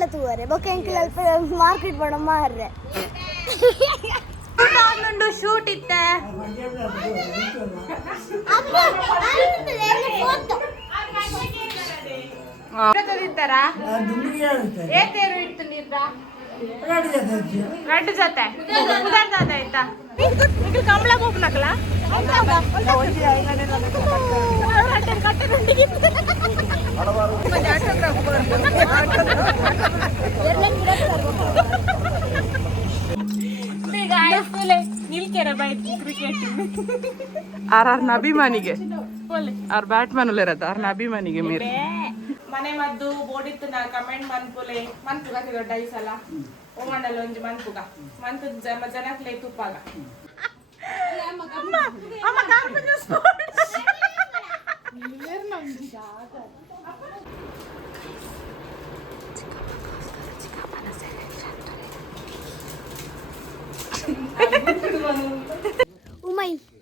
ಕಂಬಳ ತೂವರೆ ಬೊಕ್ಕೆ ಎಂಕಲ್ ಅಲ್ಪ ಮಾರ್ಕೆಟ್ ಬಣ ಮಾರ್ರೆ ಒಂದು ಶೂಟ್ ಇತ್ತೆ ಏತೇರು ಇತ್ತು ನೀರ್ದ ಗಡ್ಡು ಜೊತೆ ಕುದರ್ದ ಆಯ್ತಾ ಕಂಬಳ ಹೋಗ್ನಕಲ್ಲ ಆರ್ನ ಅಭಿಮಾನಿಗೆ ಅವ್ರ ಬ್ಯಾಟ್ಮನ್ ಇರೋದು ಅವ್ರನ್ನ ಅಭಿಮಾನಿಗೆ ಮೇರೆ ಮನೆ ಮದ್ದು ಬೋಡಿತ್ತು ನಾ ಕಮೆಂಟ್ ಮನ್ಪುಲೆ ಮನ್ಪುಗ ದೊಡ್ಡ ಈ ಸಲ ಓಮಂಡಲ ಒಂಜಿ ಮನ್ಪುಗ ಮಂತು ಜನಕ್ಲೆ ತುಪ್ಪಾಗ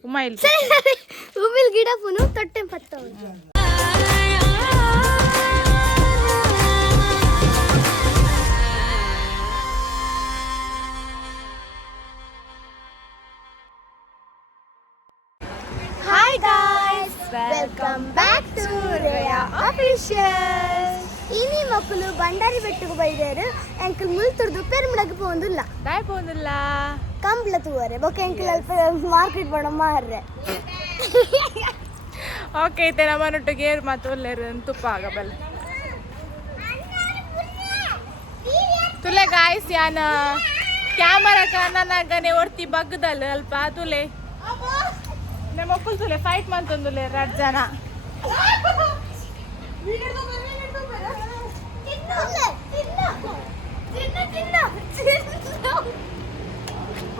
ಉಮೈಲ್ ಉಮಿಲ್ ಗಿಡ ಪುನು ತೊಟ್ಟೆ ಪತ್ತವ Hi guys, welcome back to Raya Official. ಇನಿ ಮಕ್ಕಳು ಬಂಡಾರಿ ಬೆಟ್ಟಕ್ಕೆ ಬೈದಾರು ಎಂಕಲ್ ಮುಲ್ತುರ್ದು ಪೆರ್ಮಡಕ್ಕೆ ಪೋಂದಿಲ್ಲ ದಾಯ್ ಪೋಂದಿಲ್ಲ ಕಂಬಳ ತೂವರೆ ಬೊಕ್ಕೆ ಎಂಕಲ್ ಅಲ್ಪ ಮಾರ್ಕೆಟ್ ಬಣ ಮಾರ್ರೆ ಓಕೆ ಐತೆ ನಮ್ಮನೊಟ್ಟಿಗೆ ಮತ್ತು ಒಳ್ಳೆಯರು ತುಪ್ಪ ಆಗಬಲ್ಲ ತುಲೆ ಗಾಯ್ಸ್ ಯಾನ ಕ್ಯಾಮರಾ ಕಾಣನಾಗನೆ ಒರ್ತಿ ಬಗ್ಗದಲ್ಲ ಅಲ್ಪ ತುಲೆ ನಮ್ಮ ಮಕ್ಕಳು ತುಲೆ ಫೈಟ್ ಮಂತೊಂದುಲೆ 2 ಜನ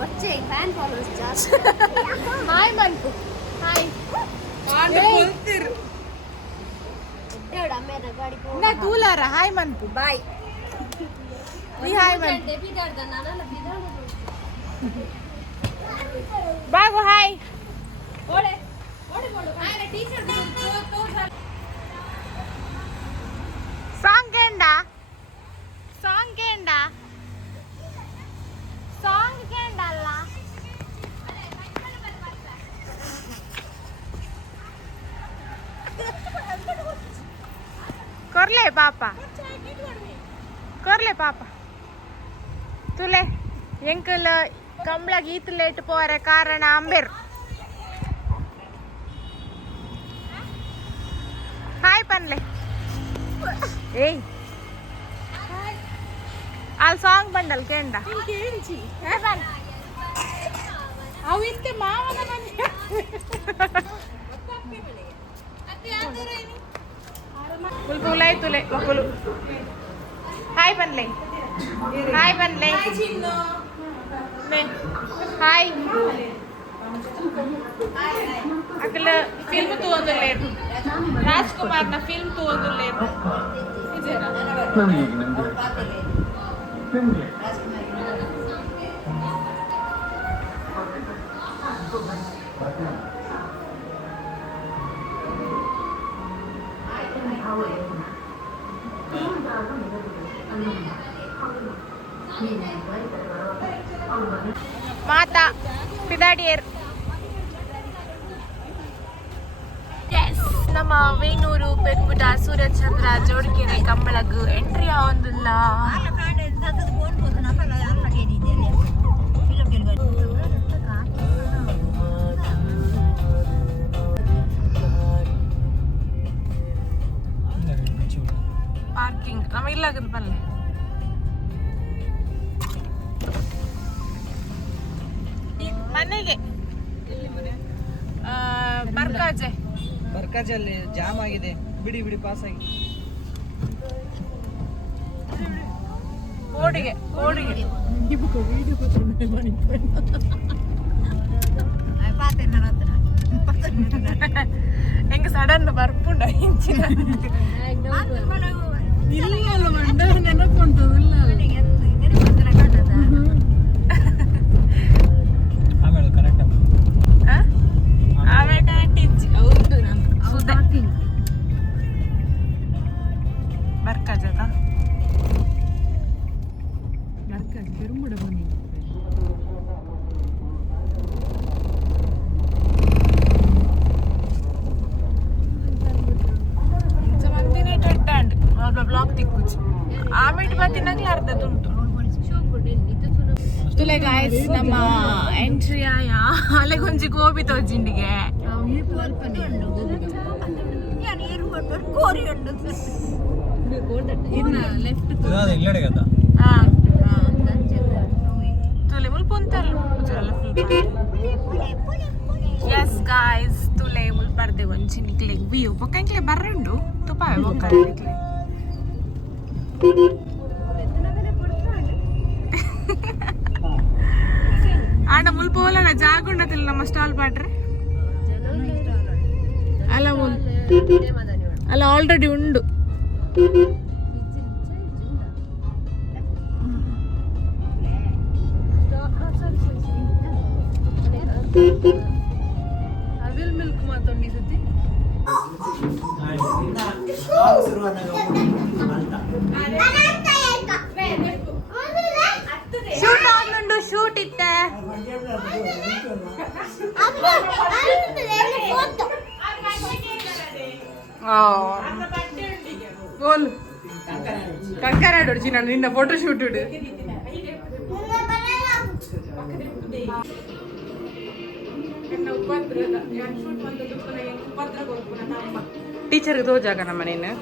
వచ్చే ఫ్యాన్ ఫాలోవర్స్ జాస్ హాయ్ మన్పు హాయ్ ఆంటే బోల్తిరు దేవుడా మేర గాడి పో నా దూలారా హాయ్ మన్పు బాయ్ నీ హాయ్ మన్ బిదార్ద నానా బిదార్ద బాగో హాయ్ ఓడే ఓడే మోడు ఆయన టీచర్ తో సాంగ్ కేండా సాంగ్ కేండా ಸಾಂಗ್ ಕೇಂಡಲ್ಲ ಕೊರ್ಲೆ ಪಾಪ ತುಲೆ ಎಂಕಲ್ ಕಂಬಳ ಗೀತಲೇಟ್ ಪೋರೆ ಕಾರಣ ಅಂಬೇರ್ ಹಾಯ್ ಪನ್ಲೆ ಏಯ್ ಅಲ್ಲಿ ಸಾಂಗ್ ಬಂಡಲ್ ಕೇಂಡ ಅವು ಇಂತೆ ಮಾವನ ಮನೆ ಬುಲ್ಬುಲೈ ತುಲೆ ಮಕ್ಕಳು ಹಾಯ್ ಬನ್ಲೆ ಹಾಯ್ ಅಕಲ ಫಿಲ್ಮ್ ತೂಂದುಲ್ಲೇರು ರಾಜ್ಕುಮಾರ್ನ ಫಿಲ್ಮ್ ತೂಂದುಲ್ಲೇರು ಮಾತಾ ಪಿದಾಡಿಯರ್ ನಮ್ಮ ವೇಣೂರು ಪೆರ್ಪುಟ ಸೂರ್ಯಚಂದ್ರ ಜೋಡಿಕೆರೆ ಕಂಬಳಗ್ ಎಂಟ್ರಿ ಆವೊಂದಿಲ್ಲ ಪಾರ್ಕಿಂಗ್ ನಮ್ಮ ಇಲ್ಲಾಗದು ಬಲ್ಲೆ ಮನೆಗೆ ಬರ್ಕಾಜಲ್ಲಿ ಜಾಮ್ ಆಗಿದೆ ಬಿಡಿ ಪಾಸ್ ಆಗಿ ಕೋಡಿಗೆ ಹೆಂಗ ಸಡನ್ ಬರ್ಪುಂಡ ಇಂಚಿನ ಇಲ್ಲ ಮಂಡ ನೆನಪುಂಟದಿಲ್ಲ ಟೊಮೆಟೊ ಬಾತಿನಾಗ್ಲ ಅರ್ಧದುಂಟು ತುಲೆ ಗಾಯ್ಸ್ ನಮ್ಮ ಎಂಟ್ರಿ ಆಯ ಅಲೆಗೊಂಜಿ ಗೋಬಿ ತೋಜಿಂಡಿಗೆ ತುಲೆ ಮುಲ್ಪುಂತಲ್ಲ ಎಸ್ ಗಾಯ್ಸ್ ತುಲೆ ಮುಲ್ಪರ್ದೆ ಒಂಚಿ ನಿಕ್ಲೆ ವ್ಯೂ ಬೊಕ್ಕಂಕ್ಲೆ ಬರ್ರಂಡು ತುಪಾವೆ ಬೊಕ್ಕರೆ ನಿಕ್ಲೆ ಆಂಡ ಮುಲ್ಪ ಹೋಲಗ ಜಾಗುಂಡತಿಲ್ಲ ನಮ್ಮ ಸ್ಟಾಲ್ ಪಾಡ್ರೆ ಅಲ್ಲ ಅಲ್ಲ ಆಲ್ರೆಡಿ ಉಂಡು ಅವಿಲ್ ಮಿಲ್ಕ್ ಮಾತೊಂಡಿ ಸತಿ ಶೂಟ್ ಆಗುಂಡು ಶೂಟ್ ಇತ್ತೆ ಗೋಲ್ ಕಂಕರಾಡು ಚಿನ್ನ ನಿನ್ನ ಫೋಟೋ ಶೂಟ್ ಇಡು ಟೀಚರ್ಗೆ ತೋಜಾಗ ನಮ್ಮ ಮನೇನು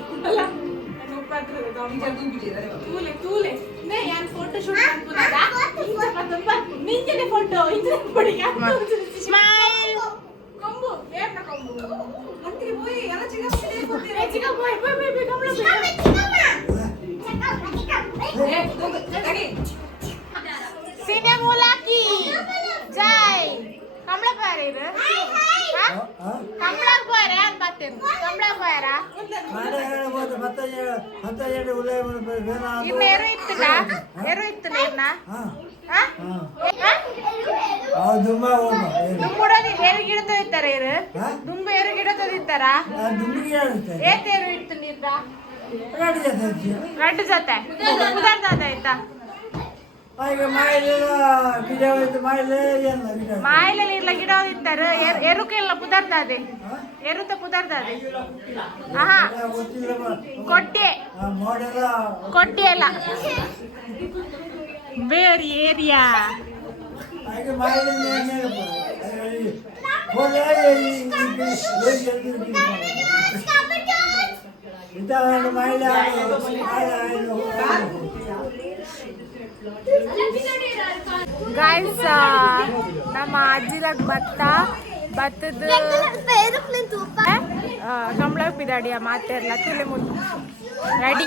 ಜೈ ಕಮಲ ಪಾರ ಕಮಲ ಪಾರ ಕಮಲ ಪಾರ ಇನ್ನು ಎರು ಇತ್ತಲ್ಲ ಎರು ಇತ್ತಲ್ಲ ಇನ್ನ ದುಂಬುಡೋದು ಎರು ಗಿಡ ತೊಯ್ತಾರ ಇರು ದುಂಬು ಎರು ಗಿಡ ತೊದಿತ್ತಾರ ಏತ್ ಎರು ಇತ್ತು ನೀರ್ದ ರೆಡ್ ಜೊತೆ ಕುದಾರ್ದ ಆಯ್ತಾ ಮಾಯಿಲೆಲ್ಲ ಇರ್ಲ ಗಿಡ ಓದಿತ್ತಾರ ಎರುಕೆಲ್ಲ ಪುದರ್ದ ಅದೇ ಎರುತ ಪುದರ್ದ ಅದೇ ಆಹಾ ಕೊಟ್ಟೆ ಕೊಟ್ಟೆ ಅಲ್ಲ ಬೇರೆ ಏರಿಯಾ ಗಾಯ್ಸ್ ನಮ್ಮ ಅಜ್ಜಿದಾಗ ಭತ್ತದ ಕಂಬಳ ಪಿದಾಡಿಯ ಮಾತೆರ್ಲ ತುಲೆ ಮುಂದೆ ರೆಡಿ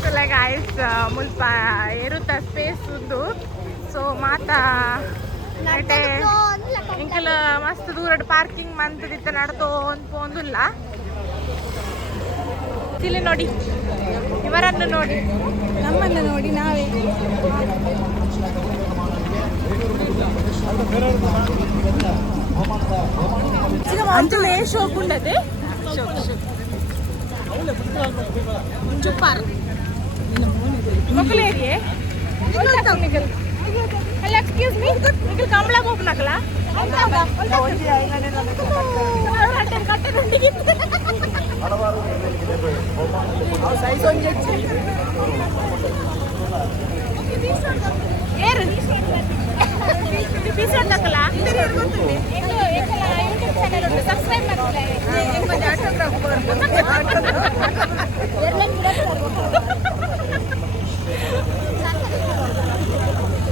ತುಲೆ ಗಾಯ್ಸ್ ಮುಲ್ಪ ಇರುತ್ತ ಸ್ಪೇಸ್ ಉಂದು ಸೊ ಮಾತಾ ಇಂಕಲ ಮಸ್ತ್ ದೂರ ಪಾರ್ಕಿಂಗ್ ಮಂತದಿತ್ತ ನಡ್ತೋಂದ್ ಪೋಂದುಲ್ಲ ಇಲ್ಲಿ ನೋಡಿ ಇವರನ್ನು ನೋಡಿ ನಮ್ಮನ್ನು ನೋಡಿ ನಾವೇ ಅಂತೂ ಶೋಕ್ ಉಂಡದೆ ಚುಪ್ಪಾರ್ ಮಕ್ಕಳೇರಿಯೇ ಅಲ್ಲ ಎಕ್ಸ್ಕ್ಯೂಸ್ ಮೀ ನಿಖಿಲ್ ಕಮಲ ಹೋಗ್ನಕಲ್ಲ ಏರು ಬೀಸೋಡ್ನಕಲ್ಲ ಯೂಟ್ಯೂಬ್ ಚಾನಲ್ ಉಂಟು ಸಬ್ಸ್ಕ್ರೈಬ್ ಮಾಡ್ಕೊಳ್ಳಿ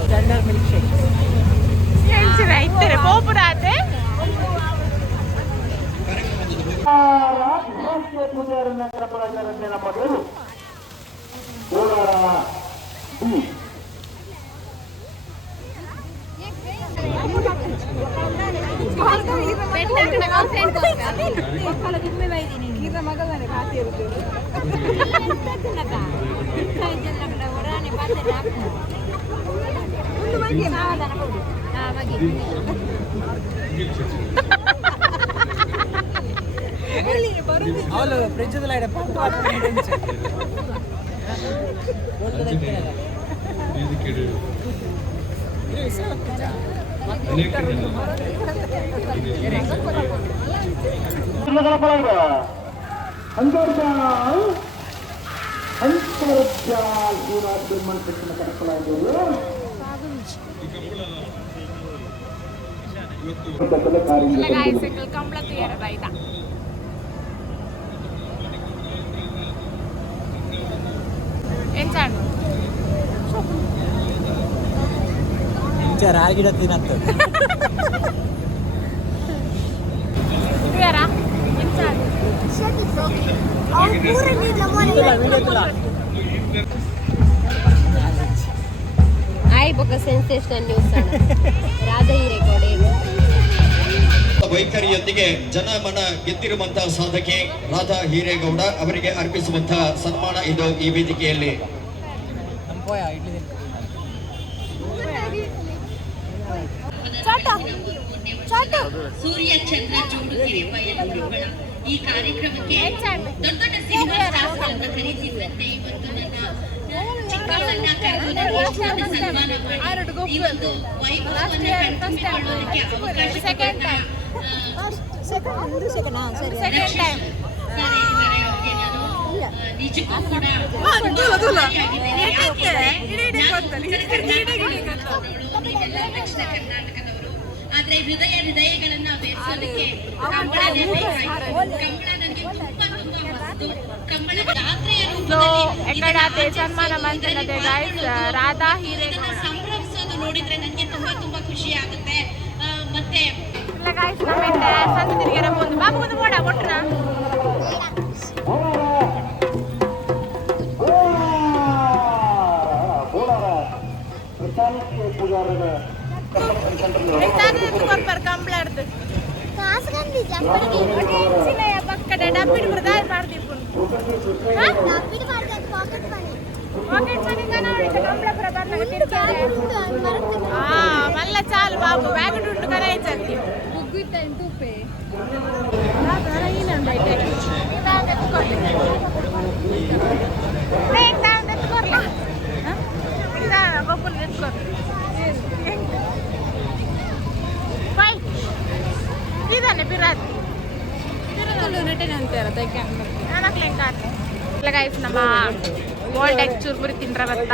ಜಂಡರ್ ಮಿಲ್ಕ್ ಶೇಕ್ ಇರ್ತಾರೆ ಗೋಪುರಾತೆ ಕಂಬಳ ತೂಯರದ ಇದ ಎಂಚಾಣು ರಾಗಿಡ ತಿನ್ನತ್ತ ತೂಯರ ಎಂಚಾಣು आई बघा सेन्सेशनल न्यूज ರಾಧಾ ಹಿರೇಗೌಡ ವೈಖರಿಯೊಂದಿಗೆ ಜನಮನ ಗೆದ್ದಿರುವಂತಹ ಸಾಧಕಿ ರಾಧಾ ಹಿರೇಗೌಡ ಅವರಿಗೆ ಅರ್ಪಿಸುವಂತಹ ಸನ್ಮಾನ ಇದು ಈ ವೇದಿಕೆಯಲ್ಲಿ. ಸೂರ್ಯ ಚಂದ್ರ ಜೋಡುತ್ತಿರೆ ಬಯಲುಗಳ ಈ ಕಾರ್ಯಕ್ರಮಕ್ಕೆ ದೊಡ್ಡ ದೊಡ್ಡ ಸಿನಿಮಾ ಸ್ಟಾರ್ಗಳನ್ನು ಕರೆಸಿದಂತೆ ಇವತ್ತು ನನ್ನ ಚಿಕ್ಕವಳನ್ನ ಕರೆದು ನನಗೆ ಇಷ್ಟವಾದ ಸನ್ಮಾನ ಮಾಡಿ ಈ ಒಂದು ವೈಭವವನ್ನು ಕಣ್ತುಂಬಿಕೊಳ್ಳೋದಕ್ಕೆ ಅವಕಾಶ ನಿಜಕ್ಕೂ ಕೂಡ ದಕ್ಷಿಣ ಕರ್ನಾಟಕದವರು. ಆದ್ರೆ ಹೃದಯಗಳನ್ನ ಬೇರಿಸೋದಕ್ಕೆ ಕಂಬಳನೇ ಬೇಕಾಯ್ತು. ಕಂಬಳ ನನಗೆ ತುಂಬಾ ಹೊಸದು. ಕಂಬಳ ಜಾತ್ರೆಯ ರೂಪದಲ್ಲಿ ಸನ್ಮಾನ ಮಂತ್ರಿದೆ ರಾಧಾ ಹಿರೇಗೌಡ ಸಂಭ್ರಮಿಸೋದು ನೋಡಿದ್ರೆ ನನಗೆ ತುಂಬಾ ಖುಷಿ ಆಗುತ್ತೆ. ಮತ್ತೆ ಸಂತ ತಿರುಗಿರ ಒಂದು ಬಾಬು ಒಂದು ಓಡ ಒಟ್ಟನ ಕಂಬಳಾಡ್ದು ಪಕ್ಕಡೆ ಡಬ್ಬಿಡ್ ಬುರ್ದಾಯ ಮಾಡ್ದಿಪ್ಪು ಪಾಕೆಟ್ ಮನಿ ಕಂಬಳಪುರ ಮಲ್ಲ ಚಾಲು ಬಾಬು ಬ್ಯಾಗ್ ಉಂಟು ಕನಾಯ್ಚಂತಿ ಇದಾನೆ ಬಿರಾತಿ ಗೈಸ್ ನಮ್ಮ ಗೋಲ್ಡ್ ಎಗ್ ಚುರ್ಮುರಿ ತಿಂದ್ರವತ್ತ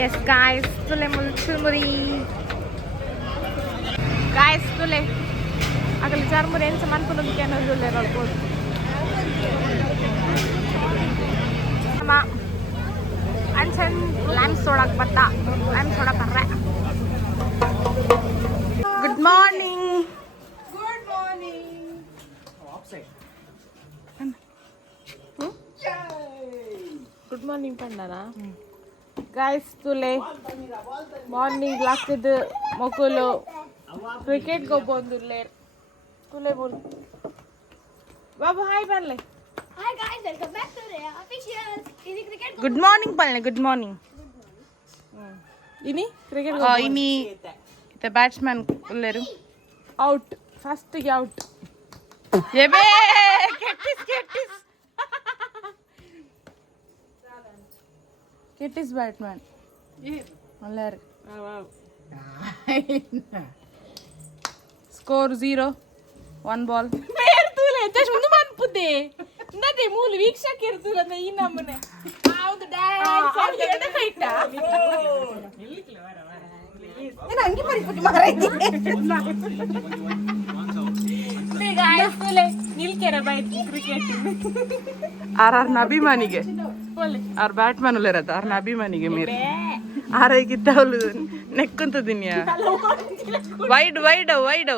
Yes guys, tule churmuri. Guys, tule. Agal churmuri en saman puno kya na jule rolko. Sama anchen lamb soda batta. Lamb soda karra. Good morning. Good morning. Good morning pandana. Guys ತುಲೆ morning ಲಾಕ್ತಿದ್ದು ಮಕ್ಕಳು ಕ್ರಿಕೆಟ್ಗೆ ಹೋಗ್ಬಂದುಲ್ಲೆ ತುಲೆ ಬೋಲ್ ಬಾಬು hi ಬರ್ಲೆ good morning ಬರ್ಲೆ ಗುಡ್ ಮಾರ್ನಿಂಗ್ ಇನಿ ಕ್ರಿಕೆಟ್ ಇನಿ ದ ಬ್ಯಾಟ್ಸ್ಮನ್ ಉಲ್ಲೇರು ಔಟ್ ಫಸ್ಟಿಗೆ ಔಟ್ ಎಬೇ ಕೆಟ್ಟಿಸ್ ಕೆಟ್ಟಿಸ್ ಬ್ಯಾಟ್ಮನ್ ಒಳ್ಳೆಯರು ಸ್ಕೋರ್ 0-1 ಬಾಲ್ ಮುಂದೆ ಅನ್ಪುದ್ದೆ ನದೇ ಮೂಲ ವೀಕ್ಷಕ ಇರ್ತದ ಈ ನಮ್ಮನೆ ಹೌದು ನಿಲ್ಕೆರ ಬೈಟ್ ಕ್ರಿಕೆಟ್ ಆರ್ನ ಅಭಿಮಾನಿಗೆ ಆರ್ ಬ್ಯಾಟ್ಮನ್ ಇರೋದು ಆರ್ನ ಅಭಿಮಾನಿಗೆ ಮೇರೆ ಆರೈಗಿದ್ದ ಅವಳು ನೆಕ್ಕಂತದಿನ್ಯಾ ವೈಡ್ ವೈಡ್ ವೈಡ್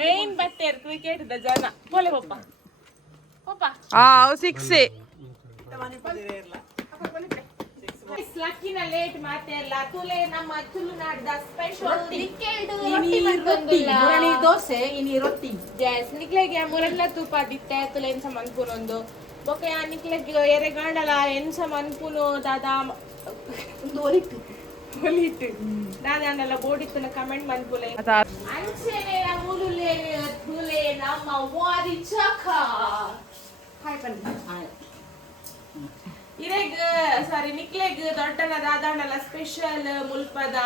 ಮೇನ್ ಬತ್ತೇರ್ ಕ್ರಿಕೆಟ್ ದ ಜನ ಬೋಲೆ ಪಪ್ಪ ಪಪ್ಪ ಅವು 6 ಲಕ್ಕಿನ ಲೇಟ್ ಮಾತೆಲ್ಲ ತುಲೆ ನಮ್ಮ ತುಳುನಾಡಿದ ಸ್ಪೆಷಲ್ ದೋಸೆ ಇನಿ ರೊಟ್ಟಿ ಜಸ್ ನಿಕ್ಲೆಗೆ ಮುರಲ್ಲ ತೂಪ ದಿತ್ತೆ ತುಲೆ ಎನ್ಸ ಮನ್ಪುನೊಂದು ಬೊಕ್ಕ ನಿಕ್ಲೆಗೆ ಎರೆಗಂಡಲ ಎನ್ಸ ಮನ್ಪುನು ದಾದಾ ಒಲಿಟ್ಟು ದಾದಾನೆಲ್ಲ ಬೋಡಿತ್ತನ ಕಮೆಂಟ್ ಮನ್ಪುಲೆ ಅಂಚೆನೆ ಮೂಲುಲೆ ತುಲೆ ನಮ್ಮ ನಮ್ಮ ವಾರಿ ಚಕ ಹಾಯ್ ಬನ್ನಿ ಇರೆಗ್ ಸಾರಿ ನಿಕ್ಲೆಗ್ ದೊಡ್ಡನ ದಾದಾಂಡಲ ಸ್ಪೆಷಲ್ ಮುಲ್ಪದ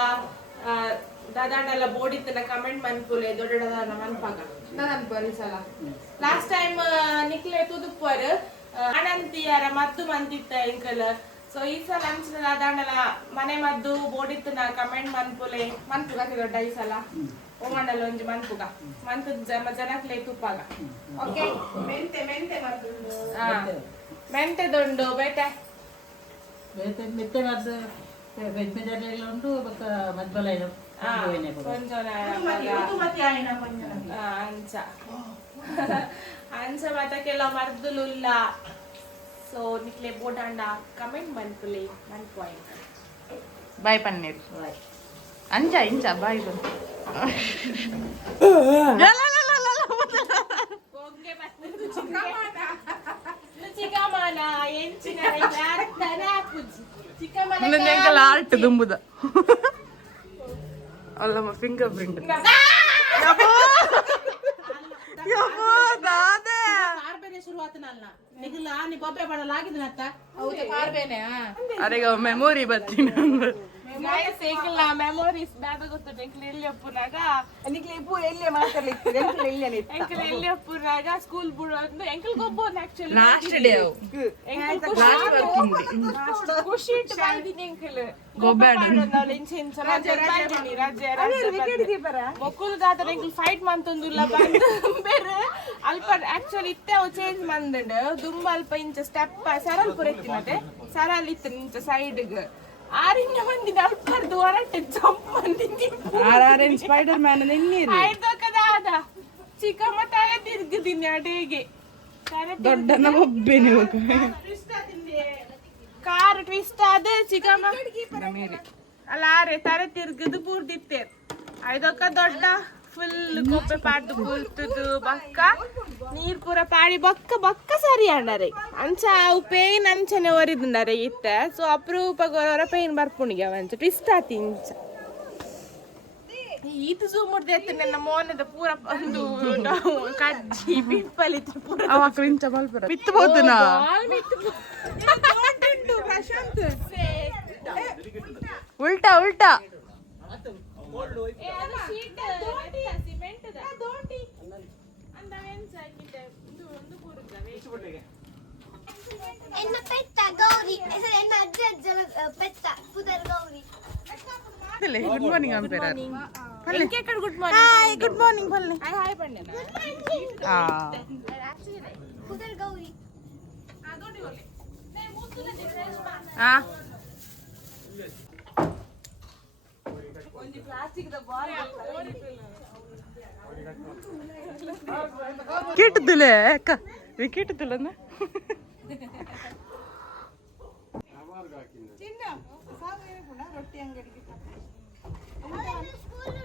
ದಾದಾಂಡಲ ಬೋಡಿತ್ತನ ಕಮೆಂಟ್ ಮನ್ಪುಲೆ ದೊಡ್ಡ ದಾದಾಂಡ ಮನ್ಪಾಗ ದಾದಾಂಡ ಸಲ ಲಾಸ್ಟ್ ಟೈಮ್ ನಿಕ್ಲೆ ತುದುಪ್ಪರ್ ಅನಂತಿಯರ ಮದ್ದು ಮಂತಿತ್ತ ಎಂಕಲ್ ಸೊ ಈ ಸಲ ಅಂಚಿನ ದಾದಾಂಡಲ ಮನೆ ಮದ್ದು ಬೋಡಿತ್ತನ ಕಮೆಂಟ್ ಮನ್ಪುಲೆ ಮನ್ಪುಗ ದೊಡ್ಡ ಈ ಸಲ ಓಮಂಡಲ ಒಂಜಿ ಮನ್ಪುಗ ಮಂತ್ ಜನಕ್ಲೆ ತುಪ್ಪಾಗ ಓಕೆ ಮೆಂತೆ ಮೆಂತೆ ಮದ್ದು ಮೆಂತೆ ದೊಂಡು ಬೇಟೆ ಮೆತ್ತೆ ಮದ್ದು ಬೆಜ್ಮೆದೆಲ್ಲ ಉಂಟು ಬೊಕ್ಕ ಮದ್ಬಲ ಅಂಚ ಅಂಚ ಮತ್ತ ಕೆಲ ಮರ್ದುಲುಲ್ಲ ಸೊ ನಿಕ್ಲೆ ಬೋಡಾಂಡ ಕಮೆಂಟ್ ಮನ್ಪುಲೆ ಮನ್ ಪಾಯಿಂಟ್ ಬಾಯ್ ಪನ್ನೀರ್ ಅಂಚ ಇಂಚ ಬಾಯ್ ಬಂದು ಚಿಕ್ಕಮ್ಮನ ಎಂಚಿನ ಆರ್ಟ್ ದುಂಬುದ ಅಲ್ಲಮ್ಮ ಫಿಂಗರ್ ಪ್ರಿಂಟ್ ಅರೆಗ ಮೆಮೊರಿ ಬರ್ತೀನಿ ಮೆಮೊರೀಸ್ ಬ್ಯಾಗ ಗೊತ್ತುಂಟು ಎಂಕ್ಲೆ ಎಲ್ಲಿ ಅಪ್ಪುನಾಗ ಎಲ್ಲಿ ಅಪ್ಪುನಾಗ ಸ್ಕೂಲ್ ಬಿಡೋದು ಎಂಕಲ್ ಗೊಬ್ಬೊಂದು ಆಕ್ಚುಲಿ ಲಾಸ್ಟ್ ಡೇ ಖುಷಿ ಇಟ್ಟು ಬಂದಿನಿ ಎಂಕಲ್ ಮೊಕ್ಕುಲ್ ದಾತರ ಎಂಕಲ್ ಫೈಟ್ ಮಂತೊಂದುಲ್ಲ ಬಂದು ಬೇರೆ ಅಲ್ಪ ಆಕ್ಚುಲಿ ಇತ್ತೆ ಅವು ಚೇಂಜ್ ಮಂದಡ್ ದುಂಬ ಅಲ್ಪ ಇಂಚ ಸ್ಟೆಪ್ ಸರಲ್ ಪುರೆತ್ತಿ ಮತ್ತೆ ಸರಲ್ ಇತ್ತು ಇಂಚ ಸೈಡ್ಗ್ ಆರಿಂದ ಬಂದಿದ್ದ ಅಲ್ಪರ್ದು ಹೊರಟೆ ಜಂಪ್ ಬಂದಿದ್ದಿ ಸ್ಪೈಡರ್ ಮ್ಯಾನ್ ಆಯ್ತಕ್ಕದಾದ ಚಿಕ್ಕಮ್ಮ ತಲೆ ತಿರ್ಗಿದ್ದೀನಿ ಅಡೆಗೆ ದೊಡ್ಡನ ಒಬ್ಬನೇ ಕಾರ್ ಟ್ವಿಸ್ಟ್ ಆದ ಚಿಕ್ಕಮ್ಮ ಅಲ್ಲ ಆರೆ ತಲೆ ತಿರ್ಗದು ಪೂರ್ದಿತ್ತೆ ಐದೊಕ್ಕ ದೊಡ್ಡ ಫುಲ್ ಕೊಪ್ಪೆ ಪಾಡ್ದು ಕೂಲ್ತದು ಬಕ್ಕ ನೀರ್ ಪೂರ ಪಾಡಿ ಬಕ್ಕ ಬಕ್ಕ ಸರಿ ಅಂಡರೆ ಅಂಚ ಅವು ಪೇನ್ ಅಂಚನೆ ಒರಿದಿಂಡರೆ ಇತ್ತ ಸೊ ಅಪರೂಪ ಗೊರ ಪೇನ್ ಬರ್ಪುಣಿಗೆ ಅವಂಚ ಟ್ವಿಸ್ಟ್ ಆತಿ ಇಂಚ ಈತು ಸೂಮುಡ್ದೆ ಎತ್ತ ನನ್ನ ಮೋನದ ಪೂರ ಒಂದು ಕಜ್ಜಿ ಪಿಪ್ಪಲ್ ಇತ್ತು ಪೂರ ಇಂಚ ಮಲ್ಪರ ಬಿತ್ತಬಹುದನಾ ಉಲ್ಟಾ ಉಲ್ಟಾ ಎನ್ನ ಪೆತ್ತ ಗೌರಿ ಎನ್ನ ಅಜ್ಜ ಅಜ್ಜಲ ಪೆತ್ತ ಪುದರ್ ಗೌರಿ ಗುಡ್ ಮಾರ್ನಿಂಗ್ ಅಂಪೇರ good morning hi good morning ಬಲ್ಲೆ ಹಾಯ್ ಪಣ್ಣೆ ಪುದರ್ ಗೌರಿ ಆ ಕಿಟ್ಟುದಿಲ್ಲ ಅಕ್ಕ ಕಿಟ್ಟುದಿಲ್ಲ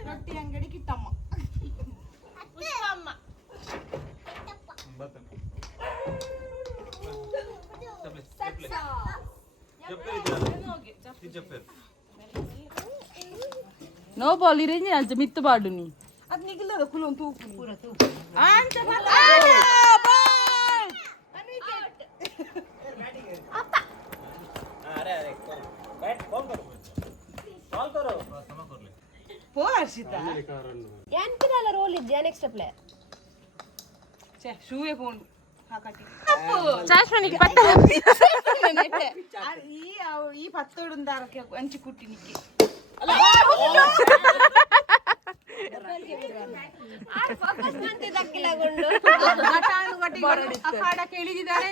ರೊಟ್ಟಿ ಅಂಗಡಿ ಕಿಟ್ಟಮ್ಮ ನೋ ಬಾಲ್ ಇರೇಂಜ್ ಅಂಚ ಮಿತ್ತು ಬಾಡು ನೀ ಅದ್ ನಿಗಿಲ್ಲದ ಕುಲೊಂದು ತೂಕು ಪೂರ ತೂಕು ಎಂತದಲ್ಲ ರೋಲ್ ಇದ್ಯಾ ನೆಕ್ಸ್ಟ್ ಪ್ಲೇ ಶೂವೆ ಫೋನ್ ಹಾಕಿ ಚಾಶ್ಮನಿಗೆ ಪಟ್ಟ ಈ ಪತ್ತೋಡು ದಾರಕ್ಕೆ ಅಂಚಿ ಕುಟ್ಟಿ ನಿಕ್ಕಿ ಕೇಳಿದ್ದಾರೆ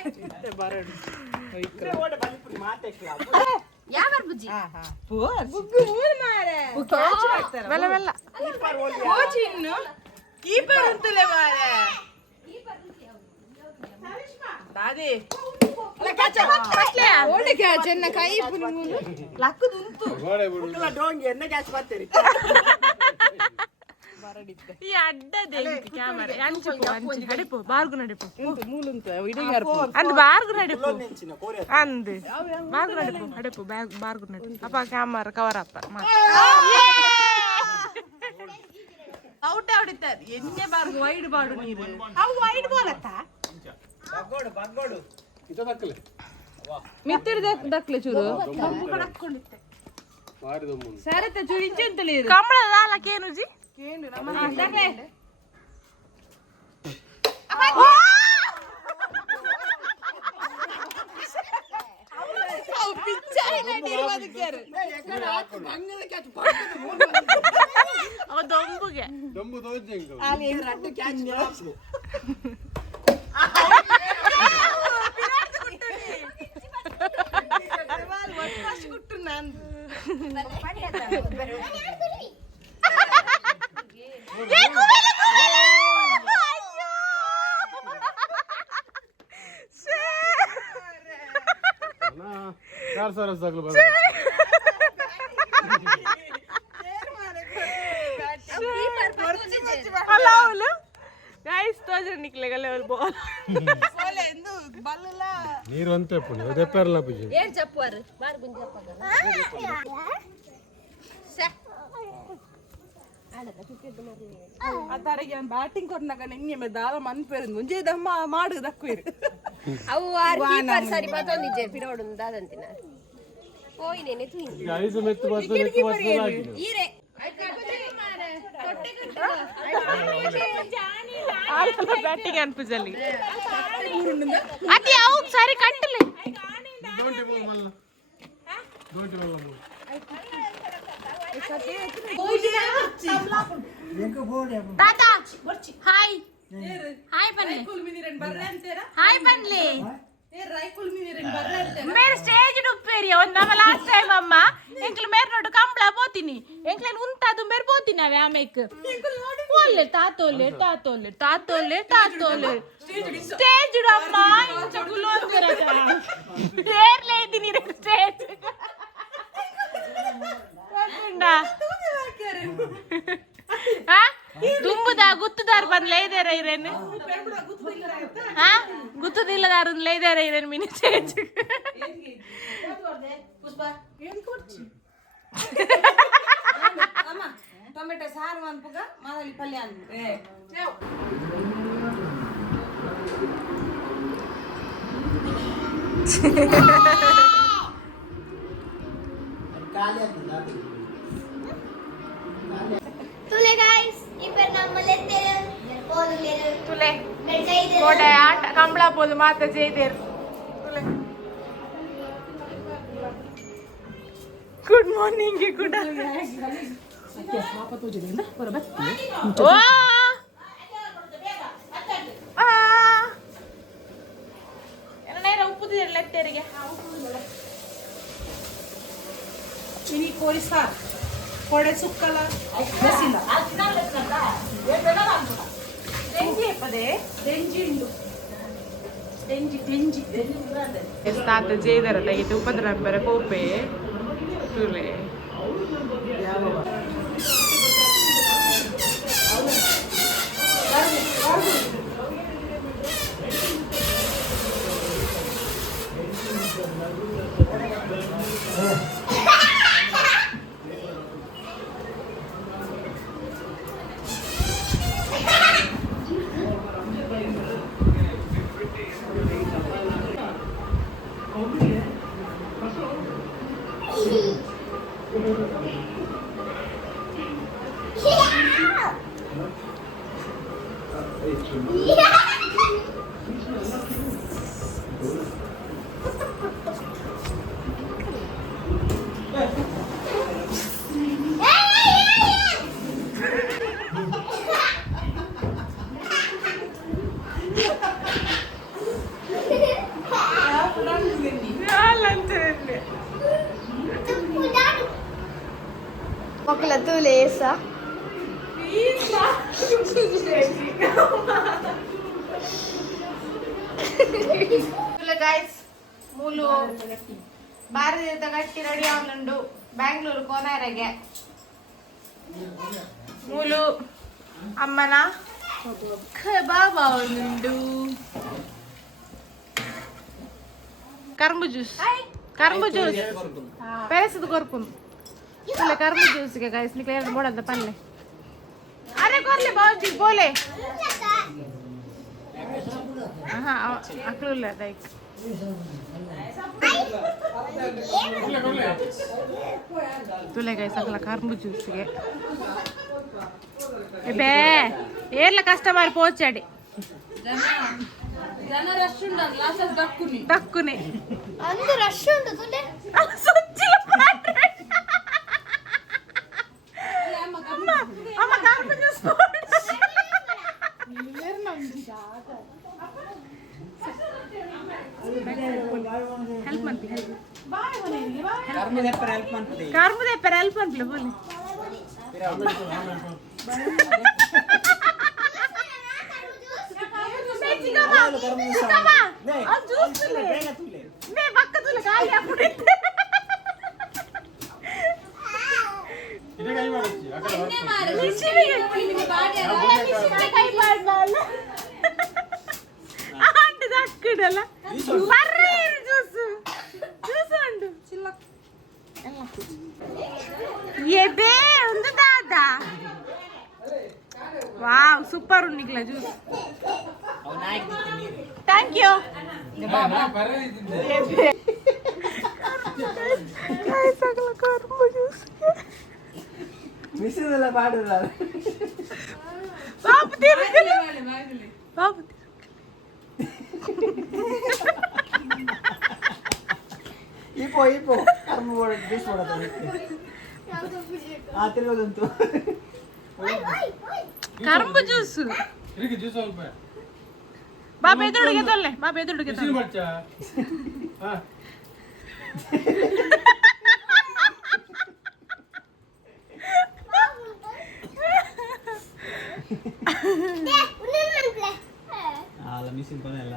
ಯಾವ ಬುಜ್ಜಿ ಬೆಲ್ಲ ಬೆಲ್ಲ ಕೀಪರ್ ಅಂತಲೇ ಮಾರೆ ದಾದಿ ಚೆನ್ನ ಕೈ ಈ ಅಡ್ಡದೆ ಕ್ಯಾಮರಾ ಅಂಚಿಪು ಅಂಚಿ ನಡಿಪು ಬಾರ್ಗು ನಡಿಪು ಅಂದ್ ಬಾರ್ಗು ನಡಿಪು ಅಂದ್ ಬಾರ್ಗು ನಡಿಪು ನಡಿಪು ಬಾರ್ಗು ನಡಿಪು ಅಪ್ಪ ಕ್ಯಾಮರಾ ಕವರ್ ಅಪ್ಪ ಔಟ್ ಆಡಿತಾರೆ ಎಣ್ಣೆ ಬಾರ್ಗು ವೈಡ್ ಬಾಡು ನೀರು ಅವು ವೈಡ್ ಬೋಲತ್ತ ಮಿತ್ತಿರ ದಕ್ಲೆ ಚೂರು ಕಡಕೊಂಡಿತ್ತೆ ಸರತ ಚೂರು ಇಂಚೆಂತಲೇ ಕಂಬಳ ದಾಲಕೇನು ಜಿ ಕೇನು ನಮ್ಮ ದಕ್ಲೆ ದೊಂಬುಗೆ ನೀರು ಅಂತೆ ಪೆಪ್ಪರ್ಲ ಪೂಜೆ ಏನ್ ಚಪ್ಪುವಾರು ಬಾರ್ ಗುಂಜ ಅತಾರಿಗೆ ಬ್ಯಾಟಿಂಗ್ ಕೊಟ್ನಾಗ ನಿನ್ನೆ ದಾಲ ಮನ್ಪೇರು ಮುಂಜೆ ದಮ್ಮ ಮಾಡು ದಕ್ಕು ಅವು ಆರ್ ಕೀಪರ್ ಸರಿ ಬತ್ತೊಂದಿಜ್ಜೆ ಪಿರೋಡು ದಾದಂತಿನ ಹೋಯ್ನೇನೆ ತುಯಿ ಐದು ಮೆತ್ತು ಬರ್ತದೆ ಈರೆ ಬ್ಯಾಟಿಂಗ್ ಅನ್ಪುಜಲ್ಲಿ ಅತಿ ಅವು ಸರಿ ಕಟ್ಟಲಿ ತಾತಾ ಹಾಯ್ ಹಾಯ್ ಬನ್ನಿ ಹಾಯ್ ಬನ್ನಿ ಮೇರೆ ಸ್ಟೇಜ್ ಡುಪ್ಪೇರಿ ಒಂದು ನಮ್ಮ ಲಾಸ್ಟ್ ಟೈಮ್ ಅಮ್ಮ ಎಂಕ್ಲು ಮೇರೆ ನೋಡು ಕಂಬಳ ಬೋತೀನಿ ಎಂಕ್ಲೇನು ಉಂತಾದು ಮೇರೆ ಬೋತೀನಿ ಅವೆ ಆಮೇಕ್ ಓಲ್ಲೆ ತಾತೋಲೆ ತಾತೋಲೆ ತಾತೋಲೆ ತಾತೋಲೆ ಸ್ಟೇಜ್ ಇಡು ಅಮ್ಮ ಇಂಚ ಗುಲೋಂಗರ ಏರ್ಲೇ ಇದ್ದೀನಿ ಸ್ಟೇಜ್ ದುಂಬುದ ಗುತ್ತುದಾರ್ ಬಂದ್ ಲೈದಾರ ಇರೇನು ಗುತ್ತದಿಲ್ಲದಾರ ಲೈದಾರ ಇರೇನು ಮಿನಿ ಸ್ಟೇಜ್ ಟೊಮೆಟೊ ಸಾರು ಅನ್ಪುಗ ಮಾದಲಿ ಪಲ್ಯ ತುಲೆ ಗಾಯ್ಸ್ ಇಬ್ಬರು ನಮ್ಮಲ್ಲೇ ತುಲೆ ಕೋಟೆ ಆಟ ಕಂಬಳ ಪೋದು ಮಾತ ಜೈದೇರು ಗುಡ್ ಮಾರ್ನಿಂಗ್ ಗುಡ್ ಉಪ್ಪುದಿರಲ್ಲ ಎತ್ತೇರಿಗೆ ಇನಿ ಕೋಳಿ ಸಾರು ಕೊಡೆ ಸುಕ್ಕಲ ಬಸಿಲ್ಲ ಡೆಂಜಿ ಪದೇ ಡೆಂಜಿ ಉಂಡು ಡೆಂಜಿ ಎಷ್ಟಾತ ಜೇದರ ತೆಗಿತು ಉಪದ್ರಂಬರ ಕೋಪೆ ತುಲೆ ಮಕ್ಕಳ ತುಲೆ ಏಸ ಗೈಸ್ ಮೂಲು ಭಾರತೀಯ ಗಟ್ಟಿ ರೆಡಿ ಅವನುಂಡು ಬ್ಯಾಂಗ್ಳೂರು ಕೋನಾರೆಗೆ ಮೂಲು ಅಮ್ಮನ ಕಬಾಬ್ ಅವನುಂಡು ಕರ್ಬು ಜ್ಯೂಸ್ ಪೆರೆಸದು ಕೊರ್ಪುನು ಕರ್ಬು ಜ್ಯೂಸ್ಗೆ ಗೈಸ್ ನಿಕ್ಲೆ ಎರಡು ಮೂಡದ ಪಲ್ಲೆ अरे करले भाऊजी बोले हाँ अकलूला लाइक तुला काय सगळा खरबूज ಜ್ಯೂಸ್ ಗೆ ಬೇ ಏರ್ಲ ಕಸ್ಟಮರ್ ಪೋಚಾಡಿ ಜನ ರಶ್ ಉಂಟಲ್ಲ ಲಾಸ್ಟ್ ದಕ್ಕುನಿ ದಕ್ಕುನೆ ಅಂದು ರಶ್ ಉಂಟು ತುಲೆ ಸುಚ್ಚಿ ಅಮ್ಮ ಖರ್ಬೂಜ ಜ್ಯೂಸ್ ಹೆಲ್ಪ್ ಮಾಡ್ತಿ ಕಾರ್ಮುದೆಪ್ಪರ ಹೆಲ್ಪ್ ಮಾಡ್ಲಿ ಬೋಲಿ ಜ್ಯೂಸ್ ಉಂಟು ಎಬೇ ಒಂದು ದಾದಾ ವಾವ್ ಸೂಪರ್ ಉಂಡಿಗ್ಲ ಜ್ಯೂಸ್ ಥ್ಯಾಂಕ್ ಯು ಬಾಬು ಇಪ್ಪೋ ಕರ್ಮ ಜ್ಯೂಸ್ ಮಾಡೋದು ತಿರುಗೋದಂತು ಕರ್ಬು ಜ್ಯೂಸ್ ಬಾಬು ಎದುರುಡಿಗೆ ತೊಲ್ಲೆ ಬಾಬು ಎದುರುಡಿಗೆ ಅಲ್ಲ ಮಿಷಿನ್ ಕೊನೆ ಅಲ್ಲ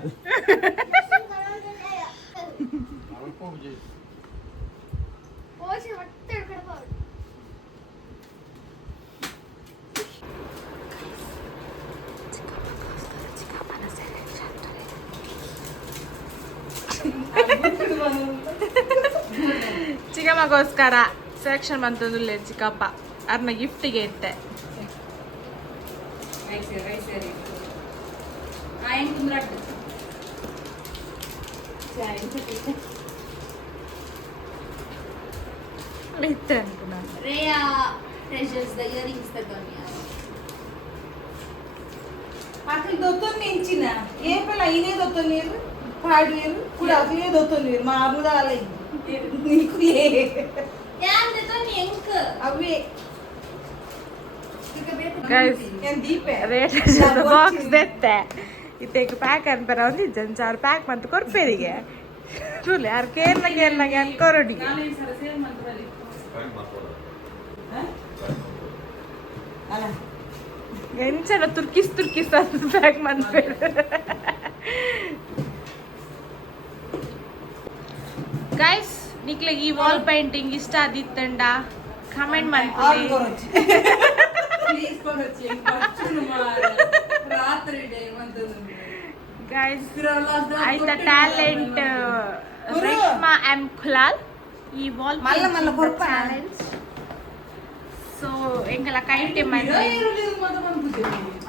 ಚಿಕ್ಕಮ್ಮಗೋಸ್ಕರ ಸೆಲೆಕ್ಷನ್ ಬಂತಂದ್ರೆ ಚಿಕ್ಕಪ್ಪ ಅವ್ರನ್ನ ಗಿಫ್ಟಿಗೆ ಇತ್ತೆ ಇತ್ತೆ ಅನ್ಕೊಂಡ ರೇಯಾ ಟ್ರೆಷರ್ಸ್ ದ ಇಯರಿಂಗ್ಸ್ ತಗೊಂಡಿ అక్కడ దొత్తుంది ఇంచిన ఏ పిల్ల ఇనే దొత్తలేరు పాడు లేరు కూడా అసలే దొత్తలేరు మా అబుదాల నీకు ಯಾನ್ ತಗೊಂಡಿ ಎಂಕ అవే ಗೈಸ್ నేను దీపే ರೇಟ್ ಬಾಕ್ಸ್ ದೆತ್ತೆ ಇತ್ತೆಗೆ ಪ್ಯಾಕ್ ಅನ್ಪರ ಒಂದಿದ್ದ ಒಂಚಾರು ಪ್ಯಾಕ್ ಮಂತ್ ಕೊರ್ಪೇರಿಗೆ ತುಲೆ ಯಾರು ಕೇರ್ನಾಗೆ ಅನ್ಕೊರೊಡಿಗೆ ಅಲ್ಲ ಎಂಚನ ತುರ್ಕಿಸ್ ಅದು ಪ್ಯಾಕ್ ಮಾಡ್ಬೇಡ ಗೈಸ್ ನಿಕ್ಲೆಗೆ ಈ ವಾಲ್ ಪೇಂಟಿಂಗ್ ಇಷ್ಟ ಆದಿತ್ತಂಡ ಕಮೆಂಟ್ ಮಾಡ್ಕೊಳ್ಳಿ ప్లీజ్ కొనొచ్చి పచ్చును మార రాత్రి డే వందను ಗೈಸ್ ಆಯ್ತಾ ಟ್ಯಾಲೆಂಟ್ ರೇಷ್ಮಾ ಎಂ ಖುಲಾಲ್ ಈ ವಾಲ್ ಮಲ್ಲ ಕೊರ್ಪ ಚಾಲೆಂಜ್ ಸೊ ಎಂಕಲ ಕೈಟೆ ಮಾಡಿ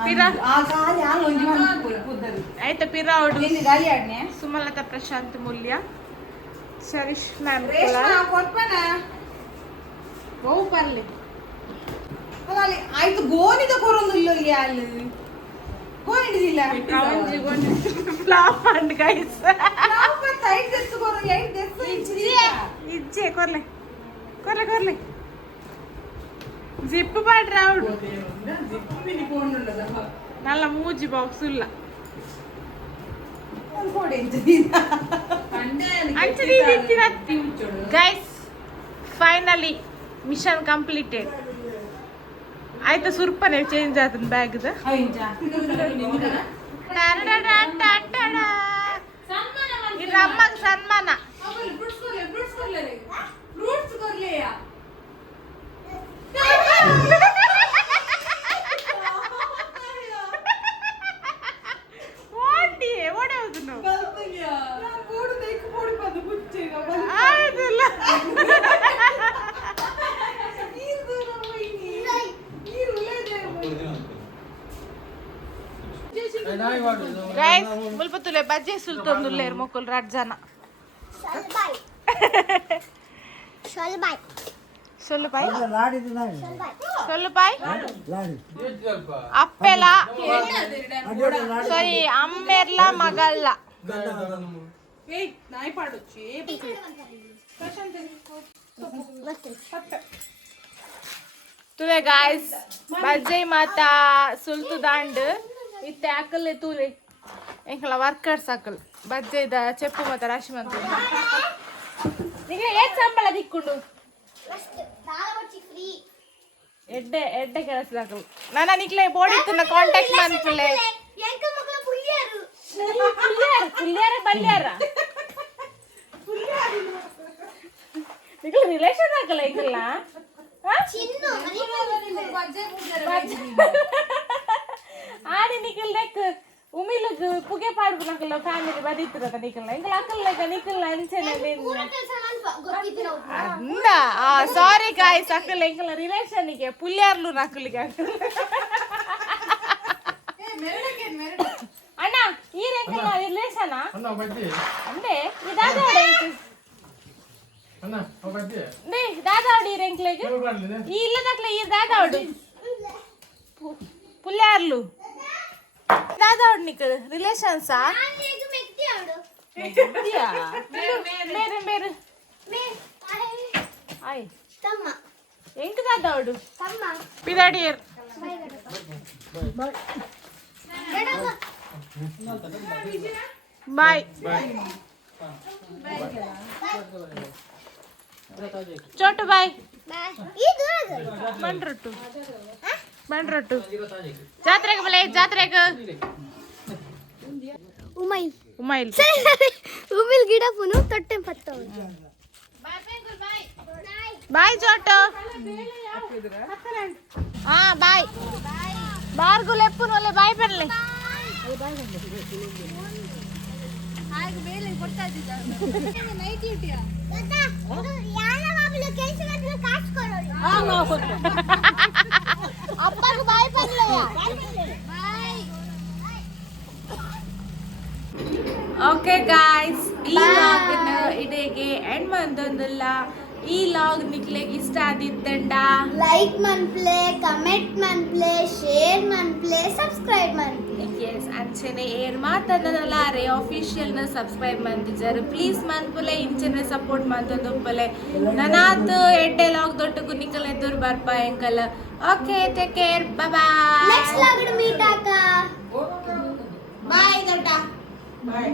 ಪಿರಾ ಆ ಗಾಳಿ ಆ ಲೊಂಜಿ ಕುದ್ದರು ಆಯ್ತಾ ಪಿರಾ ಅವಡು ಎಲ್ಲಿ ಗಾಳಿ ಆಡ್ನೆ ಸುಮಲತಾ ಪ್ರಶಾಂತ್ ಮೂಲ್ಯ ಸರಿಷ್ಮಾ ಎಂ ರೇಷ್ಮಾ ಖುಲಾಲ್ ಕೊರ್ಪನ ಬಹು ಬರ್ಲಿ ಅಲ್ಲ ಆಯ್ತು ಗೋನಿದ ಕೊರೊಂದಿಲ್ಲ ಇಲ್ಲಿ ಅಲ್ಲಿ ಗೋನಿದಿಲ್ಲ ಫ್ಲಾಪ್ ಅಂಡ್ ಗೈಸ್ ನಾವು ಬಂತ 5 ದೆಸ್ಸು ಕೊರ 8 ದೆಸ್ಸು ಇಜ್ಜೆ ಕೊರ್ಲೆ ಜಿಪ್ ಮಾಡ್ರಿ ಅವಡು ಜಿಪ್ಪಿನಿ ಕೊಂಡುಂಡದ ನಲ್ಲ ಮೂಜಿ ಬಾಕ್ಸ್ ಇಲ್ಲ ಅನ್ಕೋಡೆ ಇಂತಿನ ಗೈಸ್ ಫೈನಲಿ ಮಿಷನ್ ಕಂಪ್ಲೀಟೆಡ್ ಆಯ್ತಾ ಸುರ್ಪನೆ ಚೇಂಜ್ ಆತನ ಬ್ಯಾಗ್ದ ಇದು ಅಮ್ಮಗ ಸನ್ಮಾನ ಓಡೋದು ಆಯ್ತಲ್ಲ ಗೈಸ್ ಮುಲ್ಪತ್ತುಲೆ ಬಜ್ಜೆ ಸುಲ್ತೊಂದುಲ್ಲೇರ್ ಮೊಕ್ಕಲ್ ರಾಜ್ಜನ ಸೊಲ್ಲು ಬಾಯ್ ಅಪ್ಪೆಲ ಸಾರಿ ಅಮ್ಮೆರ್ಲ ಮಗಲ್ಲ ತುಲೆ ಗಾಯ್ಸ್ ಬಜ್ಜೆ ಮಾತ ಸುಲ್ತು ದಾಂಡ್ ಇತ್ತೆ ಅಕ್ಕಲೆ ತೂಲೆ ಎಂಕಲ ವರ್ಕರ್ಸ್ ಅಕ್ಕಲ್ ಬಜ್ಜೆದ ಚೆಪ್ಪು ಮಾತ ರಾಶಿ ಮಂತ ಈಗ ಏನ್ ಸಂಬಳ ದಿಕ್ಕೊಂಡು ಎಡ್ಡೆ ಎಡ್ಡೆ ಕೆಲಸ ಅಕ್ಕಲ್ ನನ್ನ ನಿಕ್ಲೆ ಬೋಡಿತ್ತನ್ನ ಕಾಂಟ್ಯಾಕ್ಟ್ ಮಾಡ್ಕೊಳ್ಳೆ ಪುಲ್ಯಾರ ಬಲ್ಯಾರ ನಿಕ್ಲೆ ರಿಲೇಷನ್ ಆಗಲ್ಲ ಈಗಲ್ಲ ಆಡಿ ನಿಖಿಲ್ ಲೆಕ್ ಉಮಿಲಗ್ ಪುಗೆ ಪಾಡ್ಬು ನಕಲ್ಲ ಫ್ಯಾಮಿಲಿ ಬದಿತ್ತಿರದ ನಿಖಿಲ್ ಎಂಕಲ್ ಅಕ್ಕಲ್ ಲೆಕ್ಕ ನಿಖಿಲ್ ಅಂಚನೆ ಅಂದ ಸಾರಿ ಗಾಯ್ಸ್ ಅಕ್ಕಲ್ ಎಂಕಲ್ ರಿಲೇಷನ್ ಗೆ ಪುಲ್ಯಾರ್ಲು ನಕಲಿಗೆ ಅಕ್ಕಲ್ ಅಣ್ಣ ಈ ರೆಂಕಲ್ ರಿಲೇಷನ್ ಅಂದೆ ಇದಾದ దాదావుడు ఈ రెంకులకి ఈ ఇల్లు దక్కలే ఈ దాదావుడు పుల్లార్లు దాదావుడు నీకు రిలేషన్సా మేరు మేరు ఆయ్ ఎంక దాదావుడు పిదాడియర్ బాయ్ ಚೋಟು ಬಾಯ್ ಬಂಡ್ರೊಟ್ಟು ಬಂಡ್ರೊಟ್ಟು ಜಾತ್ರೆಗೆ ಬಲೆ ಜಾತ್ರೆಗೆ ಉಮೈಲ್ ಉಮಿಲ್ ಗಿಡ ಪುನು ತೊಟ್ಟೆ ಪತ್ತ ಬಾಯ್ ಚೋಟು ಹಾ ಬಾಯ್ ಬಾರ್ಗು ಲೆಪ್ಪು ಒಳ್ಳೆ ಬಾಯ್ ಬರಲಿ ಅಪ್ಪಗೆ ಬಾಯ್ ಬರಲಯ್ಯ ಓಕೆ ಗಾಯ್ಸ್ ಈ ಲಾಗ್ನ ಇಡೆಗೆ ಎಂಡ್ ಮಂದೊಂದುಲ್ಲ ಈ ಲಾಗ್ ನಿಕ್ಲೆಗ್ ಇಷ್ಟ ಆದಿತ್ತಂಡ ಲೈಕ್ ಮನ್ಪ್ಲೆ ಕಮೆಂಟ್ ಮನ್ಪ್ಲೆ ಶೇರ್ ಮನ್ಪ್ಲೆ ಸಬ್ಸ್ಕ್ರೈಬ್ ಮನ್ಪ್ಲೆ ಎಸ್ ಅಂಚನೆ ಏರ್ ಮಾತನಲಾರೆ ಆಫಿಷಿಯಲ್ ನ ಸಬ್ಸ್ಕ್ರೈಬ್ ಮಂದಿಜರು ಪ್ಲೀಸ್ ಮನ್ಪುಲೆ ಇಂಚನೆ ಸಪೋರ್ಟ್ ಮಂತೊಂದುಪ್ಪಲೆ ನನಾತ್ ಎಡ್ಡೆ ಲಾಗ್ ದೊಟ್ಟಗು ನಿಕಲ್ ಎದುರು ಬರ್ಪ ಎಂಕಲ್ okay take care bye bye next log meet ಆಕ ಬಾಯ್ ದೊಡ್ಡ ಬಾಯ್